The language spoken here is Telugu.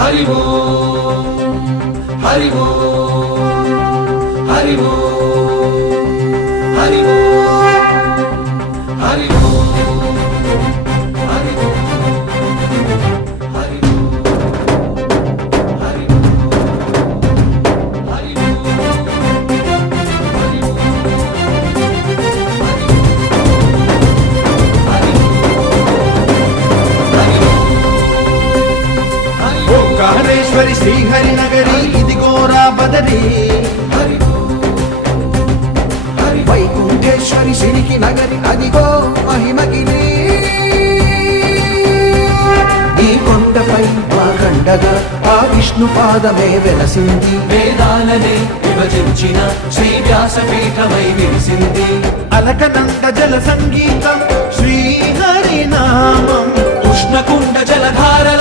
హరి ఓం హరి ఓం హరి ఓం హరి ఓం హరి ఓం హరి ఓం హరి ఓంకారేశ్వరి శ్రీహరి నగరి ఇదిగోరా బదరి వైకుంఠేశ్వరి సిరికి నగరి అదిగో మహిమగిరి ఈ కొండపై మా గండగా ఆ విష్ణు పాదమే వెలసింది వేదాలనే విభజించిన శ్రీ వ్యాసపీఠమై విరిసింది అలకనంద జల సంగీతం శ్రీహరి నామం ఉష్ణకుండ జలధారల